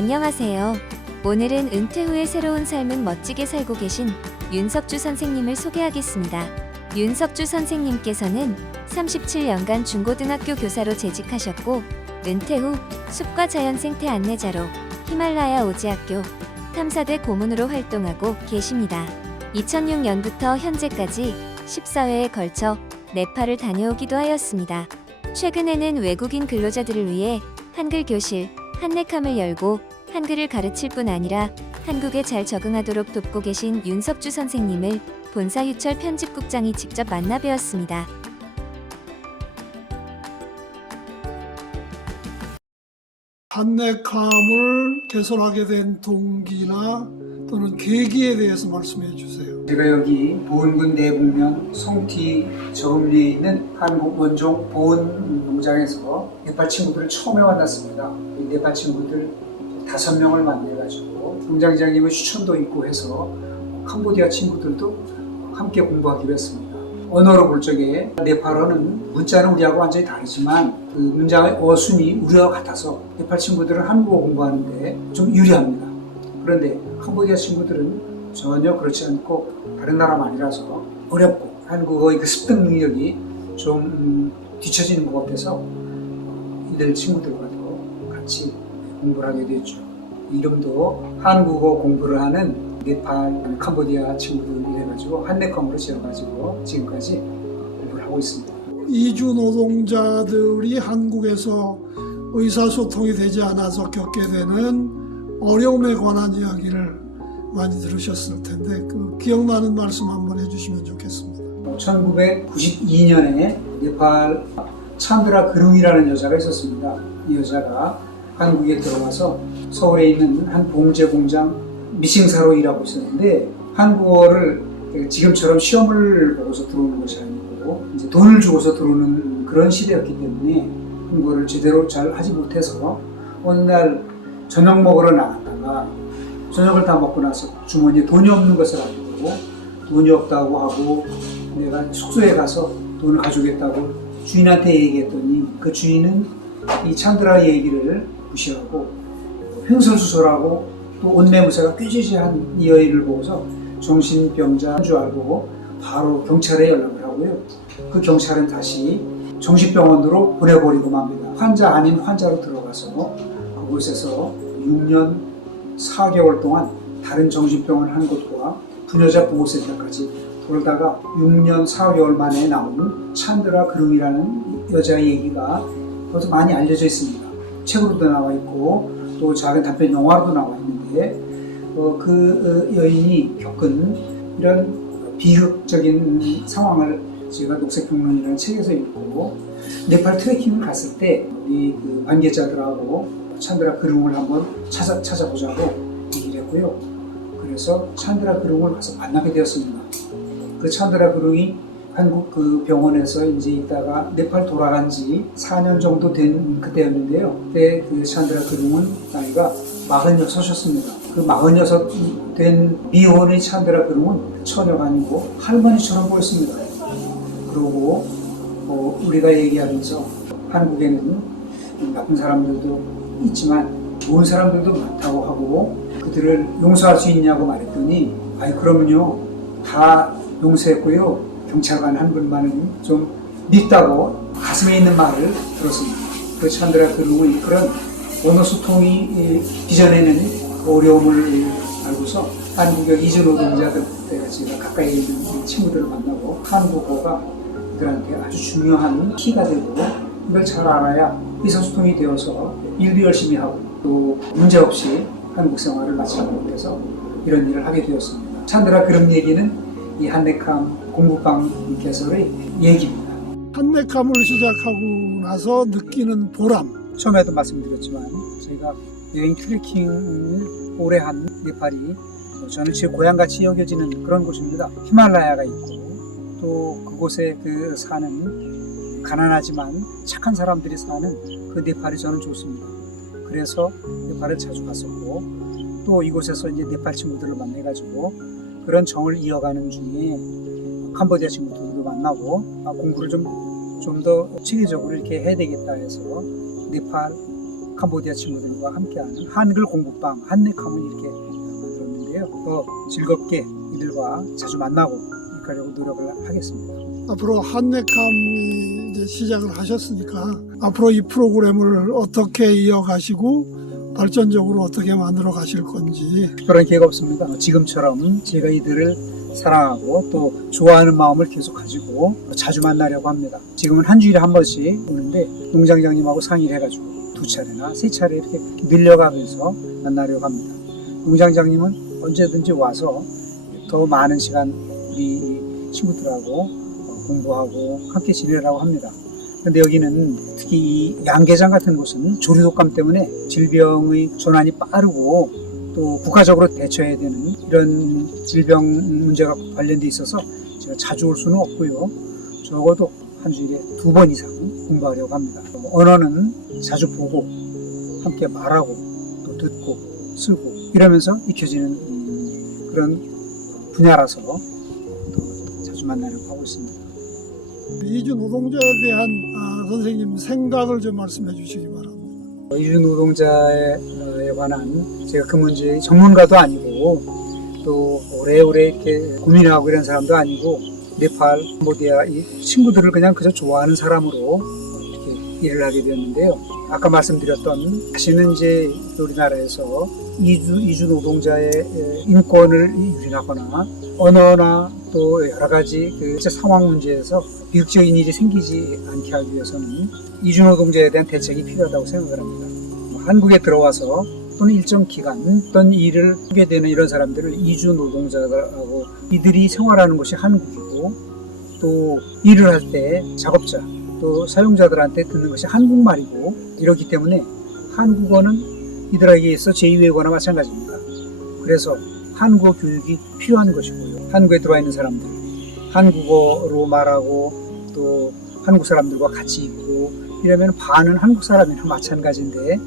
안녕하세요. 오늘은 은퇴 후의 새로운 삶은 멋지게 살고 계신 윤석주 선생님을 소개하겠습니다. 윤석주 선생님께서는 37년간 중고등학교 교사로 재직하셨고, 은퇴 후 숲과 자연 생태 안내자로 히말라야 오지학교 탐사대 고문으로 활동하고 계십니다. 2006년부터 현재까지 14회에 걸쳐 네팔을 다녀오기도 하였습니다. 최근에는 외국인 근로자들을 위해 한글 교실 한네캄을 열고 한글을 가르칠 뿐 아니라 한국에 잘 적응하도록 돕고 계신 윤석주 선생님을 본사 휴철 편집국장이 직접 만나 뵈었습니다. 한네캄을 개설하게 된 동기나 또는 계기에 대해서 말씀해 주세요. 제가 여기 보은군 내북면 송티 저음리에 있는 한국 원종 보은 농장에서 네팔 친구들을 처음에 만났습니다. 이 네팔 친구들 5명을 만나가지고 농장장님의 추천도 있고 해서 캄보디아 친구들도 함께 공부하기로 했습니다. 언어로 볼 적에 네팔어는 문자는 우리하고 완전히 다르지만 그 문장의 어순이 우리와 같아서 네팔 친구들은 한국어 공부하는데 좀 유리합니다. 그런데 캄보디아 친구들은 전혀 그렇지 않고 다른 나라 말이라서 어렵고 한국어의 그 습득 능력이 좀 뒤처지는 것 같아서 이들 친구들과도 같이 공부를 하게 됐죠. 이름도 한국어 공부를 하는 네팔, 캄보디아 친구들이 해가지고 한네컴으로 지어가지고 지금까지 공부를 하고 있습니다. 이주 노동자들이 한국에서 의사소통이 되지 않아서 겪게 되는 어려움에 관한 이야기를 많이 들으셨을 텐데 그 기억나는 말씀 한번 해주시면 좋겠습니다. 1992년에 네팔 찬드라 그룽이라는 여자가 있었습니다. 이 여자가 한국에 들어와서 서울에 있는 한 봉제 공장 미싱사로 일하고 있었는데 한국어를 지금처럼 시험을 보고서 들어오는 것이 아니고 이제 돈을 주고서 들어오는 그런 시대였기 때문에 한국어를 제대로 잘 하지 못해서 어느 날 저녁 먹으러 나갔다가 저녁을 다 먹고 나서 주머니에 돈이 없는 것을 알고 돈이 없다고 하고 내가 숙소에 가서 돈을 가져오겠다고 주인한테 얘기했더니 그 주인은 이 찬드라 얘기를 무시하고 횡설수설하고 또 옷매무새가 꾀지지한 이 여인을 보고서 정신병자인 줄 알고 바로 경찰에 연락을 하고요. 그 경찰은 다시 정신병원으로 보내버리고 맙니다. 환자 아닌 환자로 들어가서 그곳에서 6년 4개월 동안 다른 정신병원 한 곳과 부녀자 보호센터까지 돌다가 6년 4개월 만에 나온 찬드라 그룽이라는 여자의 얘기가 벌써 많이 알려져 있습니다. 책으로도 나와 있고 또 작은 단편 영화로도 나와 있는데 그 여인이 겪은 이런 비극적인 상황을 제가 녹색평론이라는 책에서 읽고 네팔 트레킹을 갔을 때 우리 그 관계자들하고 찬드라 그룽을 한번 찾아보자고 얘기를 했고요. 그래서 찬드라 그룽을 가서 만나게 되었습니다. 그 찬드라 그룽이 한국 그 병원에서 이제 있다가 네팔 돌아간 지 4년 정도 된 그때였는데요. 그때 그 찬드라 그룽은 나이가 46이었습니다. 그 46 된 미혼의 찬드라 그룽은 처녀가 아니고 할머니처럼 보였습니다. 그리고 우리가 얘기하면서 한국에는 나쁜 사람들도 있지만 좋은 사람들도 많다고 하고 그들을 용서할 수 있냐고 말했더니 아니 그러면요 다 용서했고요. 경찰관 한 분만은 좀 밉다고 가슴에 있는 말을 들었습니다. 그 찬드라 그룽의 그런 언어 소통이 빚어내는 그 어려움을 알고서 한국의 이주 노동자들 제가 가까이 있는 친구들을 만나고 한국어가 그들한테 아주 중요한 키가 되고 이걸 잘 알아야 의사소통이 되어서 일도 열심히 하고 또 문제없이 한국 생활을 마치고 그래서 이런 일을 하게 되었습니다. 찬드라 그룽 얘기는 이 한네캄 공부방 개설의 얘기입니다. 한네캄을 시작하고 나서 느끼는 보람. 처음에도 말씀드렸지만 제가 여행 트레킹을 오래 한 네팔이 저는 제 고향같이 여겨지는 그런 곳입니다. 히말라야가 있고 또 그곳에 그 사는 가난하지만 착한 사람들이 사는 그 네팔이 저는 좋습니다. 그래서 네팔을 자주 갔었고 또 이곳에서 이제 네팔 친구들을 만나가지고 그런 정을 이어가는 중에 캄보디아 친구들도 만나고 공부를 좀 더 체계적으로 이렇게 해야 되겠다 해서 네팔, 캄보디아 친구들과 함께하는 한글 공부방 한네캄을 이렇게 만들었는데요. 더 즐겁게 이들과 자주 만나고 가려고 노력을 하겠습니다. 앞으로 한네캄이 이제 시작을 하셨으니까 앞으로 이 프로그램을 어떻게 이어가시고 발전적으로 어떻게 만들어 가실 건지. 특별한 계획 없습니다. 지금처럼 제가 이들을 사랑하고 또 좋아하는 마음을 계속 가지고 자주 만나려고 합니다. 지금은 한 주일에 한 번씩 오는데 농장장님하고 상의를 해가지고 2차례나 3차례 이렇게 늘려가면서 만나려고 합니다. 농장장님은 언제든지 와서 더 많은 시간 우리 친구들하고 공부하고 함께 지내라고 합니다. 그런데 여기는 특히 이 양계장 같은 곳은 조류독감 때문에 질병의 전환이 빠르고 또 국가적으로 대처해야 되는 이런 질병 문제가 관련돼 있어서 제가 자주 올 수는 없고요. 적어도 한 주일에 2번 이상 공부하려고 합니다. 언어는 자주 보고 함께 말하고 또 듣고 쓰고 이러면서 익혀지는 그런 분야라서 또 자주 만나려고 하고 있습니다. 이주 노동자에 대한 선생님 생각을 좀 말씀해 주시기 바랍니다. 이주 노동자에 관한 제가 그 문제의 전문가도 아니고 또 오래오래 이렇게 고민하고 이런 사람도 아니고 네팔, 캄보디아 이 친구들을 그냥 그저 좋아하는 사람으로 이렇게 일을 하게 되었는데요. 아까 말씀드렸던 다시는 이제 우리나라에서 이주 노동자의 인권을 유린하거나 언어나 또 여러 가지 그 상황 문제에서 비극적인 일이 생기지 않게 하기 위해서는 이주 노동자에 대한 대책이 필요하다고 생각을 합니다. 한국에 들어와서 또는 일정 기간 어떤 일을 하게 되는 이런 사람들을 이주 노동자라고 이들이 생활하는 곳이 한국이고 또 일을 할 때 작업자 또 사용자들한테 듣는 것이 한국말이고 이렇기 때문에 한국어는 이들에게 있어 제2외국어나 마찬가지입니다. 그래서 한국어 교육이 필요한 것이고요. 한국에 들어와 있는 사람들 한국어로 말하고 또 한국 사람들과 같이 있고 이러면 반은 한국 사람이나 마찬가지인데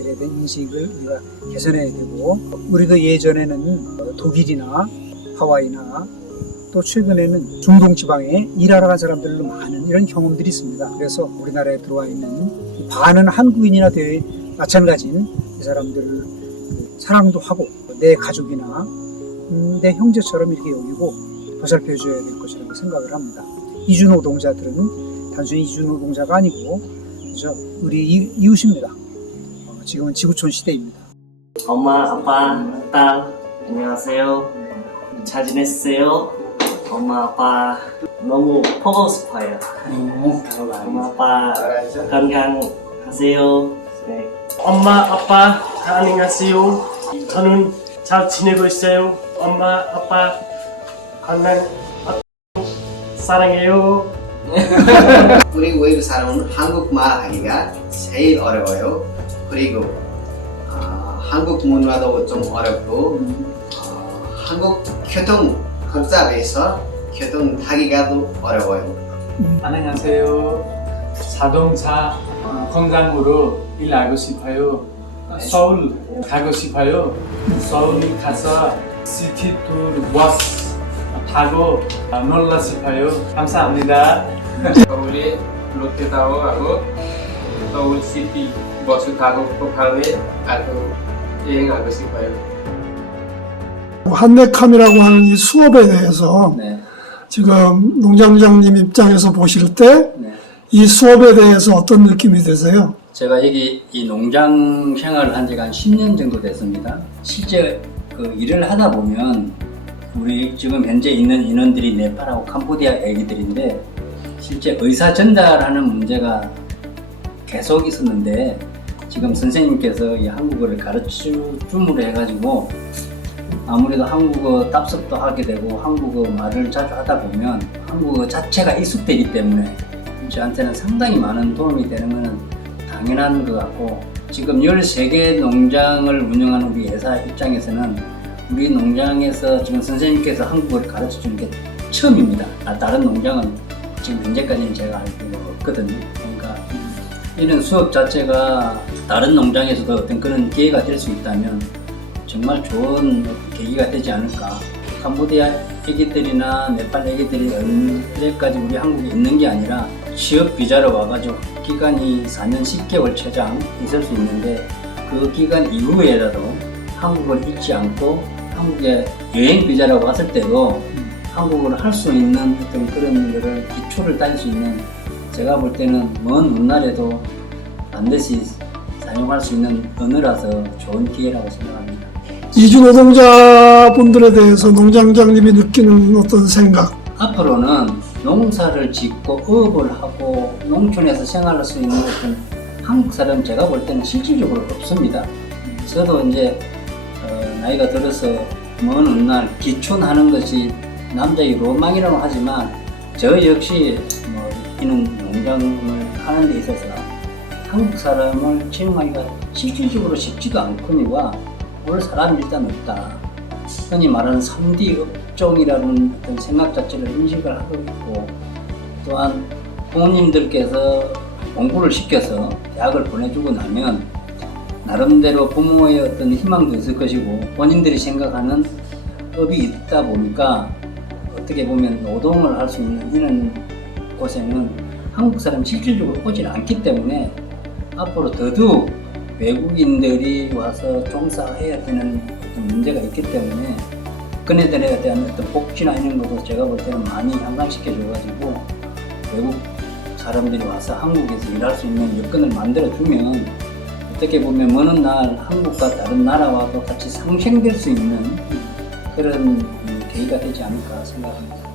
이들에 대한 인식을 우리가 개선해야 되고 우리도 예전에는 독일이나 하와이나 또 최근에는 중동 지방에 일하러 간 사람들로 많은 이런 경험들이 있습니다. 그래서 우리나라에 들어와 있는 반은 한국인이나 마찬가지인 이 사람들을 사랑도 하고 내 가족이나 내 형제처럼 이렇게 여기고 보살펴줘야 될 것이라고 생각을 합니다. 이주 노동자들은 단순히 이주 노동자가 아니고 그저 우리 이웃입니다. 지금은 지구촌 시대입니다. 엄마, 아빠, 딸, 안녕하세요. 잘 지냈어요? 엄마, 아빠 너무 보고 싶어요. 엄마, 아빠 건강하세요. 네. 엄마, 아빠 다 안녕하세요. 저는 잘 지내고 있어요. 엄마, 아빠 건강 사랑해요. 우리 외국 사람은 한국말 하기가 제일 어려워요. 그리고 한국 문화도 좀 어렵고 한국 교통 복잡해서 교통 타기가 또 어려워요. 안녕하세요. 자동차 공장으로 일하고 싶어요. 서울 가고 싶어요. 서울 가서 시티 투어 버스 타고 놀러 싶어요. 감사합니다. 서울에 롯데타워하고 서울 시티 버스 타고 북한에 가서 여행하고 싶어요. 한네캄이라고 하는 이 수업에 대해서 네. 지금 농장장님 입장에서 보실 때 이 네. 수업에 대해서 어떤 느낌이 드세요? 제가 여기 이 농장 생활을 한 지가 한 10년 정도 됐습니다. 실제 그 일을 하다 보면 우리 지금 현재 있는 인원들이 네팔하고 캄보디아 애기들인데 실제 의사 전달하는 문제가 계속 있었는데 지금 선생님께서 이 한국어를 가르침으로 해가지고 아무래도 한국어 답습도 하게 되고 한국어 말을 자주 하다 보면 한국어 자체가 익숙되기 때문에 저한테는 상당히 많은 도움이 되는 것은 당연한 것 같고 지금 13개 농장을 운영하는 우리 회사 입장에서는 우리 농장에서 지금 선생님께서 한국어를 가르쳐 주는 게 처음입니다. 다른 농장은 지금 현재까지는 제가 알고 없거든요. 그러니까 이런 수업 자체가 다른 농장에서도 어떤 그런 기회가 될 수 있다면 정말 좋은 계기가 되지 않을까. 캄보디아 애기들이나 네팔 애기들이 언제까지 우리 한국에 있는 게 아니라 취업 비자로 와가지고 기간이 4년 10개월 최장 있을 수 있는데 그 기간 이후에라도 한국을 잊지 않고 한국에 여행 비자라고 왔을 때도 한국어를 할 수 있는 어떤 그런 거를 기초를 딸 수 있는, 제가 볼 때는 먼 훗날에도 반드시 사용할 수 있는 언어라서 좋은 기회라고 생각합니다. 이주 노동자분들에 대해서 농장장님이 느끼는 어떤 생각? 앞으로는 농사를 짓고 어업을 하고 농촌에서 생활할 수 있는 어떤 한국 사람, 제가 볼 때는 실질적으로 없습니다. 저도 이제 나이가 들어서 먼 훗날 기촌하는 것이 남자의 로망이라고 하지만 저 역시 이는 농장을 하는 데 있어서 한국 사람을 채용하기가 실질적으로 쉽지도 않거니와 올 사람이 일단 없다. 흔히 말하는 3D 업종이라는 어떤 생각 자체를 인식을 하고 있고, 또한 부모님들께서 공부를 시켜서 대학을 보내주고 나면 나름대로 부모의 어떤 희망도 있을 것이고 본인들이 생각하는 업이 있다 보니까 어떻게 보면 노동을 할 수 있는 이런 곳에는 한국 사람이 실질적으로 오질 않기 때문에 앞으로 더더욱 외국인들이 와서 종사해야 되는 어떤 문제가 있기 때문에 그네들에 대한 어떤 복지나 이런 것도 제가 볼 때는 많이 향상시켜줘가지고 외국 사람들이 와서 한국에서 일할 수 있는 여건을 만들어주면 어떻게 보면 먼 훗날 한국과 다른 나라와도 같이 상생될 수 있는 그런 계기가 되지 않을까 생각합니다.